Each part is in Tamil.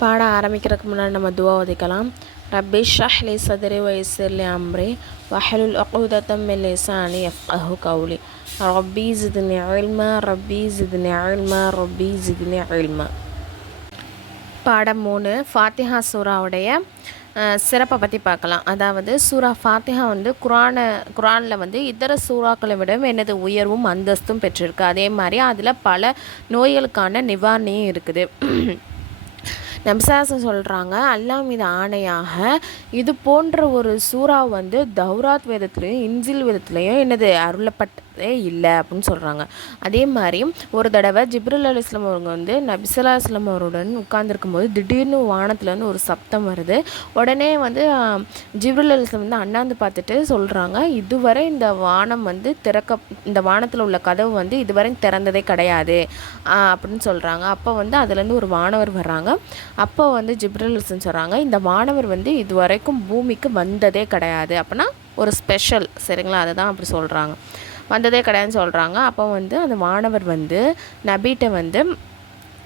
பாட ஆரம்பிக்கிறதுக்கு முன்னாடி நம்ம துவா ஓதிக்கலாம். ரப்பி ஷ்ரஹ் லி சத்ரி வயஸ்ஸிர் லி அம்ரி வஹ்லுல் உக்தத்தம் மின் லிசானி யஃப்கஹு கௌலி ரப்பி ஜித்னி இல்மா ரப்பி ஜித்னி இல்மா ரப்பி ஜித்னி இல்மா. பாடம் 3 ஃபாத்திஹா சூராவுடைய சிறப்பை பற்றி பார்க்கலாம். அதாவது சூரா ஃபாத்திஹா வந்து குரானில் வந்து இதர சூறாக்களை விட என்னது உயர்வும் அந்தஸ்தும் பெற்றிருக்கு. அதே மாதிரி அதில் பல நோய்களுக்கான நிவாரணியும் இருக்குது. நபிசாசம் சொல்கிறாங்க, அல்லாஹ் மீது ஆணையாக இது போன்ற ஒரு சூறா வந்து தௌராத் வேதத்துலேயும் இன்ஜில் வேதத்துலேயும் என்னது அருளப்பட்டதே இல்லை அப்படின்னு சொல்கிறாங்க. அதே மாதிரி ஒரு தடவை ஜிப்ரில் அலைஹிஸ்ஸலாம் அவங்க வந்து நபி ஸல்லல்லாஹு அலைஹி வஸல்லம் அவருடன் உட்கார்ந்துருக்கும் போது திடீர்னு வானத்துலேருந்து ஒரு சப்தம் வருது. உடனே வந்து ஜிப்ரில் அலைஹிஸ்ஸலாம் வந்து அண்ணாந்து பார்த்துட்டு சொல்கிறாங்க, இதுவரை இந்த வானம் வந்து இந்த வானத்தில் உள்ள கதவு வந்து இதுவரை திறந்ததே கிடையாது அப்படின்னு சொல்கிறாங்க. அப்போ வந்து அதுலேருந்து ஒரு வானவர் வர்றாங்க. அப்போ வந்து ஜிப்ரில் அலைஹிஸ்ஸலாம் சொல்கிறாங்க, இந்த வானவர் வந்து இதுவரைக்கும் பூமிக்கு வந்ததே கிடையாது, அப்படின்னா ஒரு ஸ்பெஷல், சரிங்களா, அதை தான் அப்படி சொல்கிறாங்க, வந்ததே கிடையாதுன்னு சொல்கிறாங்க. அப்போ வந்து அந்த வானவர் வந்து நபிகிட்ட வந்து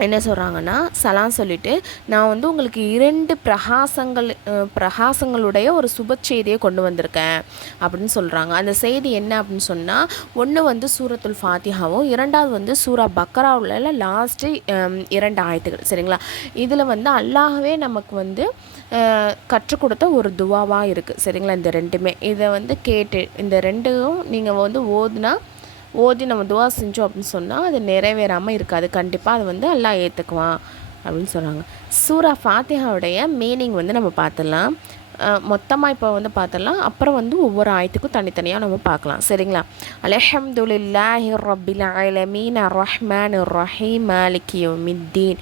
என்ன சொல்கிறாங்கன்னா, சலாம் சொல்லிவிட்டு, நான் வந்து உங்களுக்கு 2 பிரகாசங்களுடைய ஒரு சுப செய்தியை கொண்டு வந்திருக்கேன் அப்படின்னு சொல்கிறாங்க. அந்த செய்தி என்ன அப்படின்னு சொன்னால், ஒன்று வந்து சூரத்துல் ஃபாத்திஹாவும், 2வது வந்து சூரா பக்கராவில் லாஸ்ட்டு 2 ஆயத்துகள், சரிங்களா. இதில் வந்து அல்லாஹ்வே நமக்கு வந்து கற்றுக் கொடுத்த ஒரு துவாவாக இருக்குது, சரிங்களா. இந்த 2மே இதை வந்து கேட்டு இந்த 2ம் நீங்கள் வந்து ஓதி நம்ம துவா செஞ்சோம் அப்படின்னு சொன்னால் அது நிறைவேறாமல் இருக்காது, கண்டிப்பாக அது வந்து அல்லாஹ் ஏற்றுக்குவான் அப்படின்னு சொல்கிறாங்க. சூரா ஃபாத்திஹாவுடைய மீனிங் வந்து நம்ம பார்த்துடலாம். மொத்தமாக இப்போ வந்து பார்த்துடலாம், அப்புறம் வந்து ஒவ்வொரு ஆயத்துக்கும் தனித்தனியாக நம்ம பார்க்கலாம், சரிங்களா. அல்ஹம்துலில்லாஹி ரப்பில் ஆலமீன் அர்ரஹ்மானிர் ரஹீம் மாலிகி யௌமித்தீன்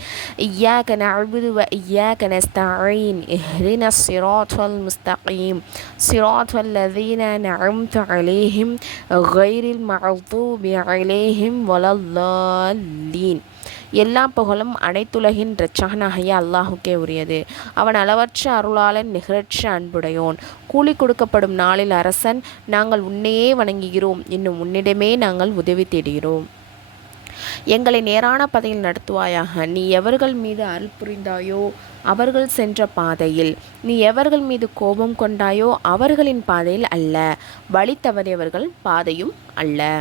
இய்யாக நஅபுது வ இய்யாக நஸ்தஈன் இஹ்தினஸ் ஸிராத்தல் முஸ்தகீம் ஸிராத்தல் லதீன அன்அம்த அலைஹிம் கைரில் மக்தூபி அலைஹிம் வலல்லாலீன். எல்லா புகழும் அனைத்துலகின் இரட்சகனாகிய அல்லாஹுக்கே உரியது. அவன் அளவற்ற அருளாளன், நிகரற்ற அன்புடையோன். கூலி கொடுக்கப்படும் நாளில் அரசன், நாங்கள் உன்னையே வணங்குகிறோம், இன்னும் உன்னிடமே நாங்கள் உதவி தேடுகிறோம். எங்களை நேரான பாதையில் நடத்துவாயாக. நீ எவர்கள் மீது அருள் புரிந்தாயோ அவர்கள் சென்ற பாதையில், நீ எவர்கள் மீது கோபம் கொண்டாயோ அவர்களின் பாதையில் அல்ல, வழி தவறியவர்கள் பாதையும் அல்ல.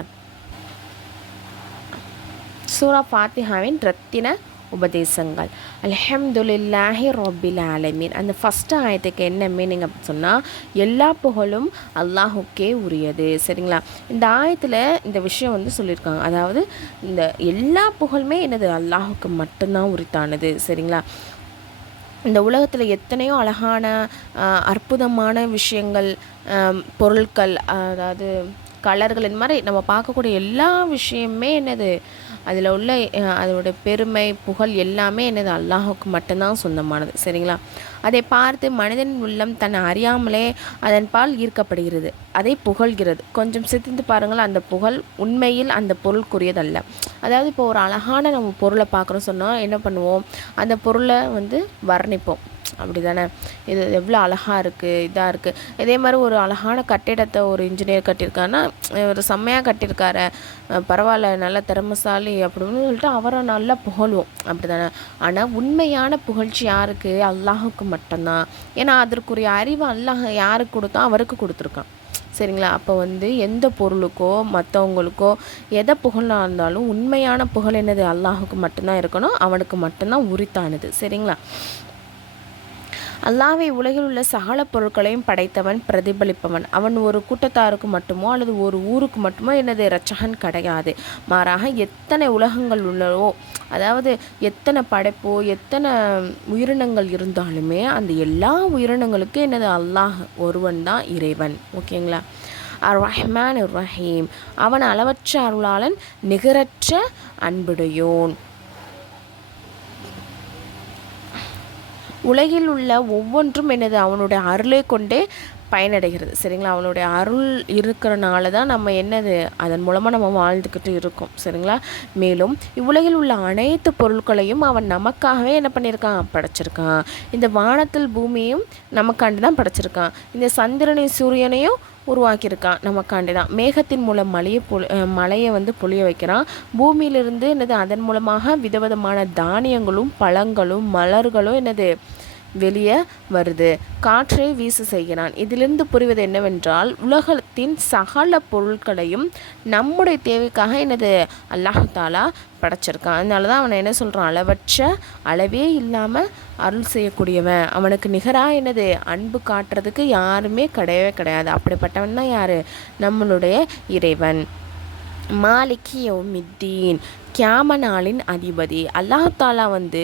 சூரா ஃபாத்திஹாவின் ரத்தின உபதேசங்கள். அல்ஹம்துலில்லாஹி ரப்பில் ஆலமீன். அந்த ஃபஸ்ட்டு ஆயத்துக்கு என்ன மீனிங் அப்படின்னு சொன்னால், எல்லா புகழும் அல்லாஹுக்கே உரியது, சரிங்களா. இந்த ஆயத்தில் இந்த விஷயம் வந்து சொல்லியிருக்காங்க, அதாவது இந்த எல்லா புகழுமே என்னது அல்லாஹுக்கு மட்டும்தான் உரித்தானது, சரிங்களா. இந்த உலகத்தில் எத்தனையோ அழகான அற்புதமான விஷயங்கள், பொருட்கள், அதாவது கலர்கள், இந்த மாதிரி நம்ம பார்க்கக்கூடிய எல்லா விஷயமே என்னது அதில் உள்ள அதோட பெருமை புகழ் எல்லாமே என்னது அல்லாஹுக்கு மட்டும்தான் சொந்தமானது, சரிங்களா. அதை பார்த்து மனிதன் உள்ளம் தன்னை அறியாமலே அதன் பால் ஈர்க்கப்படுகிறது, அதை புகழ்கிறது. கொஞ்சம் சிந்தித்து பாருங்கள், அந்த புகழ் உண்மையில் அந்த பொருளுக்குரியதல்ல. அதாவது இப்போ ஒரு அழகான நம்ம பொருளை பார்க்குறோம் சொன்னால் என்ன பண்ணுவோம், அந்த பொருளை வந்து வர்ணிப்போம், அப்படி தானே, இது எவ்வளோ அழகாக இருக்குது, இதாக இருக்குது. இதே மாதிரி ஒரு அழகான கட்டிடத்தை ஒரு இன்ஜினியர் கட்டியிருக்காருன்னா, ஒரு செம்மையாக கட்டியிருக்காரு, பரவாயில்ல, நல்ல திறமைசாலி அப்படின்னு சொல்லிட்டு அவரை நல்லா புகழ்வோம், அப்படி தானே. ஆனால் உண்மையான புகழ்ச்சி யாருக்கு, அல்லாஹுக்கு மட்டும்தான். ஏன்னா அதற்குரிய அறிவு அல்லாஹ் யாருக்கு கொடுத்தா அவருக்கு கொடுத்துருக்கான், சரிங்களா. அப்போ வந்து எந்த பொருளுக்கோ மற்றவங்களுக்கோ எதை புகழாக இருந்தாலும் உண்மையான புகழ் என்னது அல்லாஹுக்கு மட்டும்தான் இருக்கணும், அவனுக்கு மட்டும்தான் உரித்தானது, சரிங்களா. அல்லாஹ்வை உலகில் உள்ள சகல பொருட்களையும் படைத்தவன், பிரதிபலிப்பவன். அவன் ஒரு கூட்டத்தாருக்கு மட்டுமோ அல்லது ஒரு ஊருக்கு மட்டுமோ என்னது இரட்சகன் கிடையாது. மாறாக எத்தனை உலகங்கள் உள்ளவோ, அதாவது எத்தனை படைப்போ எத்தனை உயிரினங்கள் இருந்தாலுமே அந்த எல்லா உயிரினங்களுக்கும் என்னது அல்லாஹ் ஒருவன் தான் இறைவன், ஓகேங்களா. அர்-ரஹ்மான் ரஹீம். அவன் அளவற்ற அருளாளன், நிகரற்ற அன்புடையோன். உலகில் உள்ள ஒவ்வொன்றும் என்னது அவனுடைய அருளை கொண்டே பயனடைகிறது. சரிங்களா? அவனுடைய அருள் இருக்கிறனால தான் நம்ம என்னது அதன் மூலமாக நம்ம வாழ்ந்துக்கிட்டு இருக்கோம். சரிங்களா? மேலும் இவ்வுலகில் உள்ள அனைத்து பொருட்களையும் அவன் நமக்காகவே என்ன பண்ணியிருக்கான், படைச்சிருக்கான். இந்த வானத்தில் பூமியும் நமக்காண்டி தான் படைச்சிருக்கான். இந்த சந்திரனையும் சூரியனையும் உருவாக்கியிருக்கான் நமக்காண்டி தான். மேகத்தின் மூலம் மழையை வந்து பொழிய வைக்கிறான். பூமியிலிருந்து என்னது அதன் மூலமாக விதவிதமான தானியங்களும் பழங்களும் மலர்களும் என்னது வெளியே வருது. காற்றை வீச செய்கிறான். இதிலிருந்து புரிவது என்னவென்றால் உலகத்தின் சகல பொருட்களையும் நம்முடைய தேவைக்காக என்னது அல்லாஹ் தாலா படைச்சிருக்கான். அதனால தான் அவனை என்ன சொல்கிறான், அளவே இல்லாமல் அருள் செய்யக்கூடியவன். அவனுக்கு நிகராக என்னது அன்பு காட்டுறதுக்கு யாருமே கிடையவே கிடையாது. அப்படிப்பட்டவன் தான் யார், நம்மளுடைய இறைவன். மாலிகி யௌமித்தீன், கியாம நாளின் அதிபதி. அல்லாஹாலா வந்து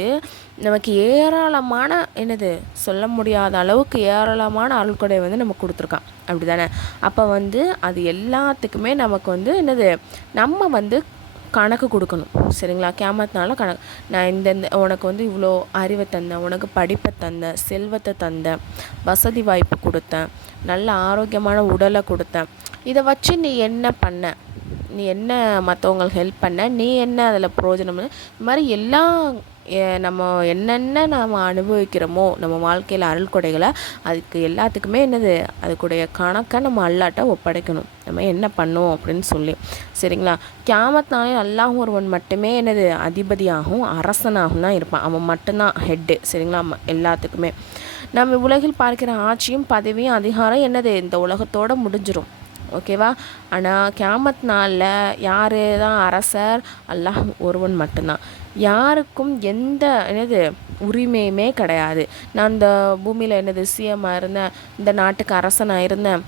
நமக்கு ஏராளமான என்னது சொல்ல முடியாத அளவுக்கு ஏராளமான அருள்கொடை வந்து நமக்கு கொடுத்துருக்கான். அப்படி தானே? அப்போ வந்து அது எல்லாத்துக்குமே நமக்கு வந்து என்னது நம்ம வந்து கணக்கு கொடுக்கணும். சரிங்களா? கியாமத்தினால கணக்கு. நான் இந்த உனக்கு வந்து இவ்வளோ அறிவை தந்தேன், உனக்கு படிப்பை தந்தேன், செல்வத்தை தந்தேன், வசதி வாய்ப்பு கொடுத்தேன், நல்ல ஆரோக்கியமான உடலை கொடுத்தேன். இதை வச்சு நீ என்ன பண்ண, நீ என்ன மற்றவங்களுக்கு ஹெல்ப் பண்ண, நீ என்ன அதில் பிரயோஜனம், இது மாதிரி எல்லாம் நம்ம என்னென்ன நம்ம அனுபவிக்கிறோமோ நம்ம வாழ்க்கையில் அருள் கொடைகளை அதுக்கு எல்லாத்துக்குமே என்னது அதுக்குடைய கணக்கை நம்ம அல்லாட்ட ஒப்படைக்கணும், நம்ம என்ன பண்ணோம் அப்படின்னு சொல்லி. சரிங்களா? கியாமத்னாலே அல்லாஹ் ஒருவன் மட்டுமே என்னது அதிபதியாகவும் அரசனாகவும் தான் இருப்பான். அவன் மட்டும்தான் ஹெட்டு. சரிங்களா? எல்லாத்துக்குமே நம்ம உலகில் பார்க்கிற ஆட்சியும் பதவியும் அதிகாரம் என்னது இந்த உலகத்தோடு முடிஞ்சிடும். ஓகேவா? ஆனால் கியாமத் நாளில் யார் தான் அரசர், அல்லாஹ் ஒருவன் மட்டும்தான். யாருக்கும் எந்த என்னது உரிமையுமே கிடையாது. நான் இந்த பூமியில் என்னது சிஎம்மாக இருந்தேன், இந்த நாட்டுக்கு அரசனாக இருந்தேன்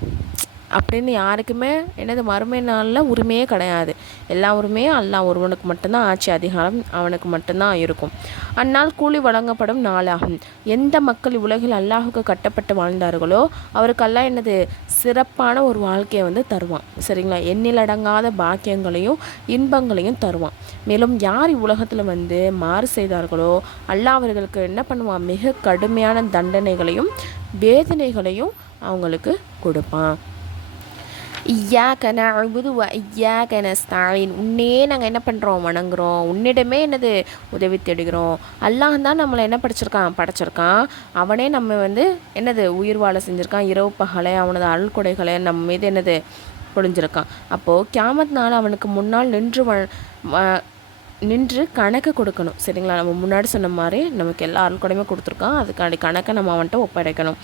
அப்படின்னு யாருக்குமே என்னது மறுமை நாளில் உரிமையே கிடையாது. எல்லா உரிமையும் அல்லாஹ் ஒருவனுக்கு மட்டும்தான் ஆட்சி அதிகாரம் அவனுக்கு மட்டும்தான் இருக்கும். அந்நாள் கூலி வழங்கப்படும் நாளாகும். எந்த மக்கள் உலகில் அல்லாஹுக்கு கட்டப்பட்டு வாழ்ந்தார்களோ அவருக்கு அல்லாஹ் என்னது சிறப்பான ஒரு வாழ்க்கையை வந்து தருவான். சரிங்களா? எண்ணிலடங்காத பாக்கியங்களையும் இன்பங்களையும் தருவான். மேலும் யார் இவ்வுலகத்தில் வந்து மாறு செய்தார்களோ அல்லாஹ் அவர்களுக்கு என்ன பண்ணுவான், மிக கடுமையான தண்டனைகளையும் வேதனைகளையும் அவங்களுக்கு கொடுப்பான். இய்யாக நஅ்புது வ இய்யாக நஸ்தஈன், உன்னே நாங்கள் என்ன பண்ணுறோம், வணங்குறோம், உன்னிடமே என்னது உதவி தேடுகிறோம். அல்லாஹ் தான் நம்மளை என்ன படைச்சிருக்கான். அவனே நம்ம வந்து என்னது உயிர் வாழ செஞ்சுருக்கான். இரவு பகலை அவனது அருள் கொடைகளை நம்ம மீது என்னது பொழிஞ்சிருக்கான். அப்போது கியாமத் நாள் அவனுக்கு முன்னால் நின்று கணக்கு கொடுக்கணும். சரிங்களா? நம்ம முன்னாடி சொன்ன மாதிரி நமக்கு எல்லா அருள் கொடையுமே கொடுத்துருக்கான். அதுக்காண்டி கணக்கை நம்ம அவன்கிட்ட ஒப்படைக்கணும்.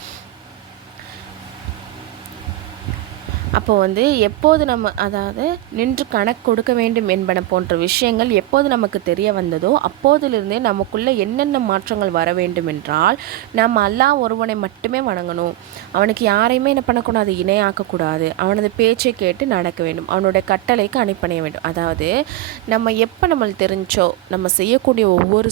அப்போ வந்து எப்போது நம்ம அதாவது நின்று கணக்கு கொடுக்க வேண்டும் என்பன போன்ற விஷயங்கள் எப்போது நமக்கு தெரிய வந்ததோ அப்போதிலிருந்தே நமக்குள்ளே என்னென்ன மாற்றங்கள் வர வேண்டும் என்றால் நம்ம அல்லாஹ் ஒருவனை மட்டுமே வணங்கணும். அவனுக்கு யாரையுமே என்ன பண்ணக்கூடாது, இணையாக்கக்கூடாது. அவனது பேச்சை கேட்டு நடக்க வேண்டும். அவனுடைய கட்டளைக்கு அணிப்பணிய வேண்டும். அதாவது நம்ம எப்போ நம்மளுக்கு தெரிஞ்சோ நம்ம செய்யக்கூடிய ஒவ்வொரு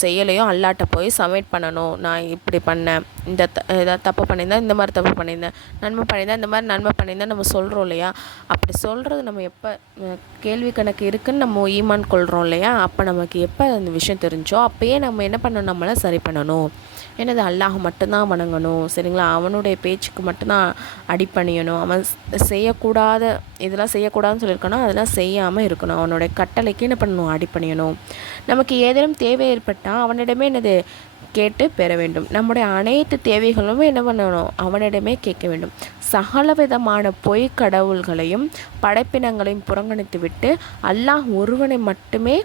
செயலையும் அல்லாட்ட போய் சப்மிட் பண்ணணும். நான் இப்படி பண்ணேன், இந்த ஏதாவது தப்பு பண்ணியிருந்தேன், இந்த மாதிரி தப்பு பண்ணியிருந்தேன், நன்மை பண்ணியிருந்தேன், இந்த மாதிரி நன்மை பண்ணியிருந்தேன் நம்ம சொல்கிறோம் இல்லையா? அப்படி சொல்கிறது நம்ம எப்போ கேள்வி கணக்கு இருக்குதுன்னு நம்ம ஈமான் கொள்கிறோம் இல்லையா? அப்போ நமக்கு எப்போ அந்த விஷயம் தெரிஞ்சோ அப்போயே நம்ம என்ன பண்ணணும், நம்மளை சரி பண்ணணும். என்னது அல்லாஹ் மட்டும்தான் வணங்கணும். சரிங்களா? அவனுடைய பேச்சுக்கு மட்டும்தான் அடிப்பணியணும். அவன் செய்யக்கூடாத இதெல்லாம் செய்யக்கூடாதுன்னு சொல்லியிருக்கானோ அதெல்லாம் செய்யாமல் இருக்கணும். அவனுடைய கட்டளைக்கு என்ன பண்ணணும், அடிப்பணியணும். நமக்கு ஏதேனும் தேவை ஏற்பட்டால் அவனிடமே என்னது கேட்டு பெற வேண்டும். நம்முடைய அனைத்து தேவைகளுமே என்ன பண்ணணும், அவனிடமே கேட்க வேண்டும். சகல விதமான பொய் கடவுள்களையும் படைப்பினங்களையும் புறங்கணித்து விட்டு அல்லாஹ் ஒருவனை மட்டுமே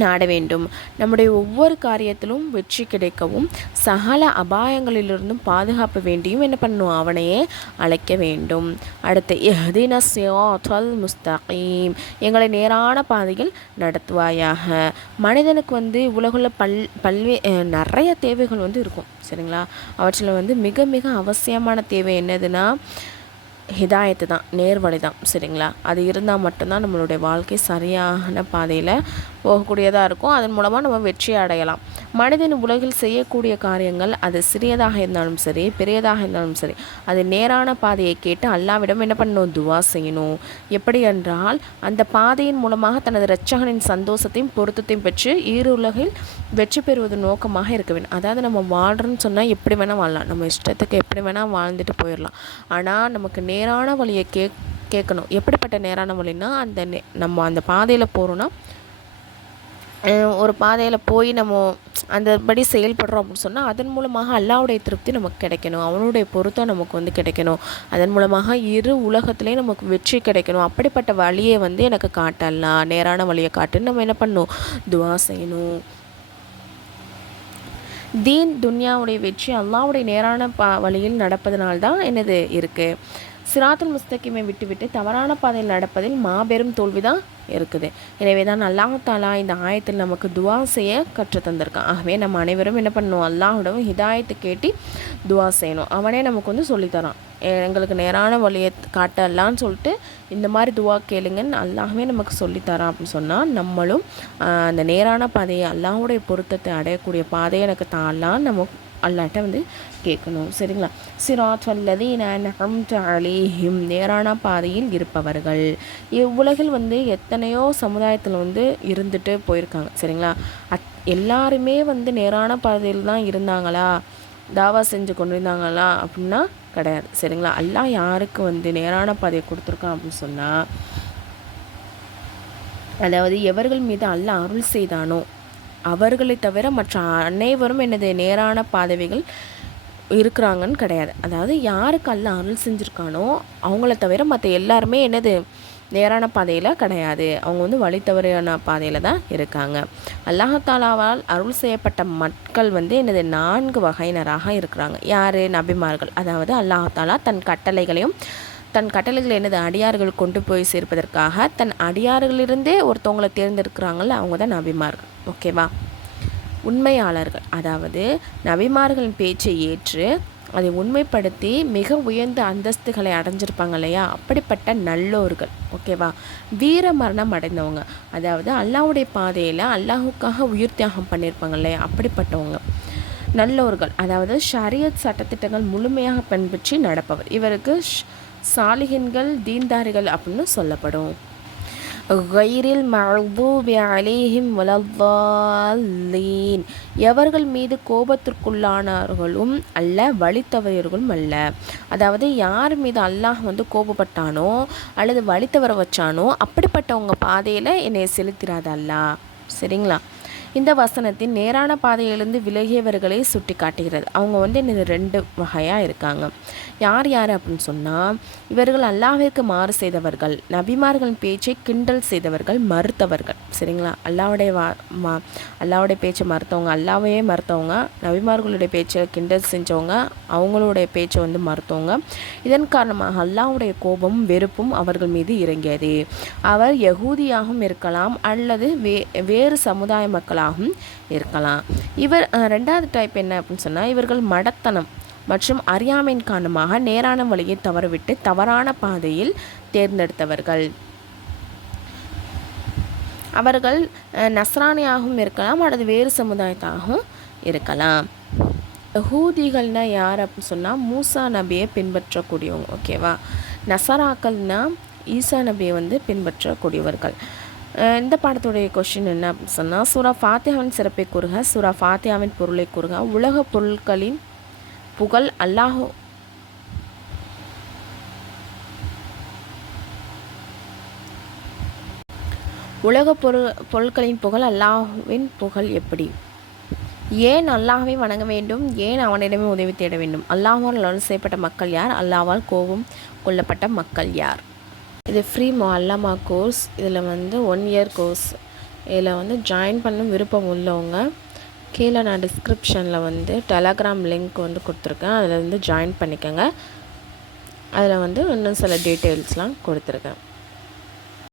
நாட வேண்டும். நம்முடைய ஒவ்வொரு காரியத்திலும் வெற்றி கிடைக்கவும் சகல அபாயங்களிலிருந்தும் பாதுகாப்பு வேண்டியும் என்ன பண்ணணும், அவனையே அழைக்க வேண்டும். அடுத்து இஹ்தின ஸிராத்தல் முஸ்தகீம், எங்களை நேரான பாதையில் நடத்துவாயாக. மனிதனுக்கு வந்து உலகுள்ள நிறைய தேவைகள் வந்து இருக்கும். சரிங்களா? அவற்றில் வந்து மிக மிக அவசியமான தேவை என்னதுன்னா ஹிதாயத்து தான், நேர்வழி தான். சரிங்களா? அது இருந்தால் மட்டும்தான் நம்மளுடைய வாழ்க்கை சரியான பாதையில் போகக்கூடியதாக இருக்கும். அதன் மூலமாக நம்ம வெற்றி அடையலாம். மனிதன் உலகில் செய்யக்கூடிய காரியங்கள் அது சிறியதாக இருந்தாலும் சரி, பெரியதாக இருந்தாலும் சரி, அது நேரான பாதையை கேட்டு அல்லாவிடம் என்ன பண்ணணும்? துவா செய்யணும். எப்படி என்றால் அந்த பாதையின் மூலமாக தனது இரட்சகனின் சந்தோஷத்தையும் பொருத்தத்தையும் பெற்று உலகில் வெற்றி பெறுவது நோக்கமாக இருக்க வேண்டும். அதாவது நம்ம வாழ்கிறோன்னு சொன்னால் எப்படி வேணால் வாழலாம், நம்ம இஷ்டத்துக்கு எப்படி வேணால் வாழ்ந்துட்டு போயிடலாம். ஆனால் நமக்கு நேரான வழியை கேட்கணும். எப்படிப்பட்ட நேரான வழின்னா நம்ம அந்த பாதையில் போகிறோன்னா, ஒரு பாதையில் போய் நம்ம அந்தபடி செயல்படுறோம் அப்படின்னு சொன்னால் அதன் மூலமாக அல்லாஹ்வுடைய திருப்தி நமக்கு கிடைக்கணும், அவனுடைய பொருத்தம் நமக்கு வந்து கிடைக்கணும், அதன் மூலமாக உலகத்துலேயும் நமக்கு வெற்றி கிடைக்கணும். அப்படிப்பட்ட வழியை வந்து எனக்கு காட்டலாம், நேரான வழியை காட்டுன்னு நம்ம என்ன பண்ணணும்? துவா செய்யணும். தீன் துன்யாவுடைய வெற்றி அல்லாஹ்வுடைய நேரான வழியில் நடப்பதனால்தான் என்னது இருக்குது. சிராத்துல் முஸ்தகிமை விட்டுவிட்டு தவறான பாதையில் நடப்பதில் மாபெரும் தோல்விதான் இருக்குது. எனவே தான் அல்லாஹ் தாலா இந்த ஆயத்தில் நமக்கு துவா செய்ய கற்று தந்திருக்கான். ஆகவே நம்ம அனைவரும் என்ன பண்ணணும்? அல்லாஹ்விடம் ஹிதாயத்தை கேட்டு துவா செய்யணும். அவனே நமக்கு வந்து சொல்லித்தரான், எங்களுக்கு நேரான வழியை காட்டலான்னு சொல்லிட்டு இந்த மாதிரி துவா கேளுங்கன்னு அல்லாஹ்வே நமக்கு சொல்லித்தரான். அப்படின்னு சொன்னால் நம்மளும் அந்த நேரான பாதையை அல்லாஹ்வுடைய பொருத்தத்தை அடையக்கூடிய பாதையை எனக்கு தாளான்னு நம்ம அல்லாட்ட வந்து கேட்கணும். சரிங்களா? சிராத் வல்லதீன அன்அம்த அலைஹிம், நேரான பாதையில் இருப்பவர்கள். இவ்வுலகில் வந்து எத்தனையோ சமுதாயத்தில் வந்து இருந்துட்டு போயிருக்காங்க. சரிங்களா? எல்லாருமே வந்து நேரான பாதையில் தான் இருந்தாங்களா, தாவா செஞ்சு கொண்டு இருந்தாங்களா அப்படின்னா கிடையாது. சரிங்களா? அல்லாஹ் யாருக்கு வந்து நேரான பாதையை கொடுத்துருக்கான் அப்படின்னு சொன்னால், அதாவது எவர்கள் மீது அல்லாஹ் அருள் செய்தானோ அவர்களை தவிர மற்ற அனைவரும் என்னது நேரான பாதவிகள் இருக்கிறாங்கன்னு கிடையாது. அதாவது யாருக்கு அல்லாஹ் அருள் செஞ்சுருக்கானோ அவங்கள தவிர மற்ற எல்லாருமே என்னது நேரான பாதையில் கிடையாது, அவங்க வந்து வழி தவறான பாதையில் தான் இருக்காங்க. அல்லாஹாலாவால் அருள் செய்யப்பட்ட மக்கள் வந்து என்னது 4 வகையினராக இருக்கிறாங்க. யார்? நபிமார்கள். அதாவது அல்லாஹாலா தன் கட்டளைகளை என்னது அடியார்கள் கொண்டு போய் சேர்ப்பதற்காக தன் அடியார்களிலிருந்தே ஒருத்தவங்களை தேர்ந்தெடுக்கிறாங்கள்ல, அவங்க தான் நபிமார்கள். ஓகேவா? உண்மையாளர்கள், அதாவது நபிமார்களின் பேச்சை ஏற்று அதை உண்மைப்படுத்தி மிக உயர்ந்த அந்தஸ்துகளை அடைஞ்சிருப்பாங்க இல்லையா, அப்படிப்பட்ட நல்லோர்கள். ஓகேவா? வீர மரணம் அடைந்தவங்க, அதாவது அல்லாஹ்வுடைய பாதையில் அல்லாஹுக்காக உயிர் தியாகம் பண்ணியிருப்பாங்க இல்லையா, அப்படிப்பட்டவங்க நல்லோர்கள். அதாவது ஷரியத் சட்டத்திட்டங்கள் முழுமையாக பின்பற்றி நடப்பவர். இவருக்கு சாலிஹின்கள், தீன்தாரிகள் அப்படின்னு சொல்லப்படும். கைரில் மக்தூபி அலைஹிம் வலத்தாலீன், எவர்கள் மீது கோபத்திற்குள்ளானவர்களும் அல்ல, வழித்தவர்களும் அல்ல. அதாவது யார் மீது அல்லாஹ் வந்து கோபப்பட்டானோ அல்லது வழித்தவர வச்சானோ அப்படிப்பட்டவங்க பாதையில் என்னை செலுத்திராத அல்லாஹ். சரிங்களா? இந்த வசனத்தின் நேரான பாதையிலிருந்து விலகியவர்களை சுட்டி காட்டுகிறது. அவங்க வந்து என்னது 2 வகையாக இருக்காங்க. யார் அப்படின்னு சொன்னால், இவர்கள் அல்லாஹ்விற்கு மாறு செய்தவர்கள், நபிமார்களின் பேச்சை கிண்டல் செய்தவர்கள், மறுத்தவர்கள். சரிங்களா? அல்லாஹ்வுடைய பேச்சை மறுத்தவங்க, அல்லாஹ்வையே மறுத்தவங்க, நபிமார்களுடைய பேச்சை கிண்டல் செஞ்சவங்க, அவங்களுடைய பேச்சை வந்து மறுத்தவங்க. இதன் காரணமாக அல்லாஹ்வுடைய கோபமும் வெறுப்பும் அவர்கள் மீது இறங்கியது. அவர் யகூதியாகவும் இருக்கலாம் அல்லது வேறு சமுதாய மக்களாகவும் இருக்கலாம். இவர் 2வது டைப் என்ன அப்படின்னு சொன்னால், இவர்கள் மடத்தனம் மற்றும் அறியாமையின் காரணமாக நேரான வழியை தவறவிட்டு தவறான பாதையில் தேர்ந்தெடுத்தவர்கள். அவர்கள் நஸ்ரானியாகவும் இருக்கலாம் அல்லது வேறு சமுதாயத்தாகவும் இருக்கலாம். யஹூதிகள்னா யார் அப்படின்னு சொன்னால், மூசா நபியை பின்பற்றக்கூடியவங்க. ஓகேவா? நசராக்கள்னால் ஈசா நபியை வந்து பின்பற்றக்கூடியவர்கள். இந்த பாடத்துடைய கொஷின் என்ன அப்படின்னு சொன்னால், சூரா ஃபாத்திஹாவின் சிறப்பை கூறுக, சூரா ஃபாத்திஹாவின் பொருளை கூறுக, உலக பொருட்களின் புகழ் பொருட்களின் புகழ் அல்லாஹ்வின் புகழ் எப்படி? ஏன் அல்லாஹ்வை வணங்க வேண்டும்? ஏன் அவனிடமே உதவி தேட வேண்டும்? அல்லாஹ்வால் அருள் செய்யப்பட்ட மக்கள் யார்? அல்லாஹ்வால் கோபம் கொள்ளப்பட்ட மக்கள் யார்? இது ஃப்ரீ முஅல்லமா கோர்ஸ். இதில் வந்து 1 இயர் கோர்ஸ். இதில் வந்து ஜாயின் பண்ண விருப்பம் உள்ளவங்க கீழே நான் டிஸ்கிரிப்ஷனில் வந்து டெலகிராம் லிங்க் வந்து கொடுத்துருக்கேன், அதில் வந்து ஜாயின் பண்ணிக்கோங்க. அதில் வந்து இன்னும் சில டீட்டெயில்ஸ்லாம் கொடுத்துருக்கேன்.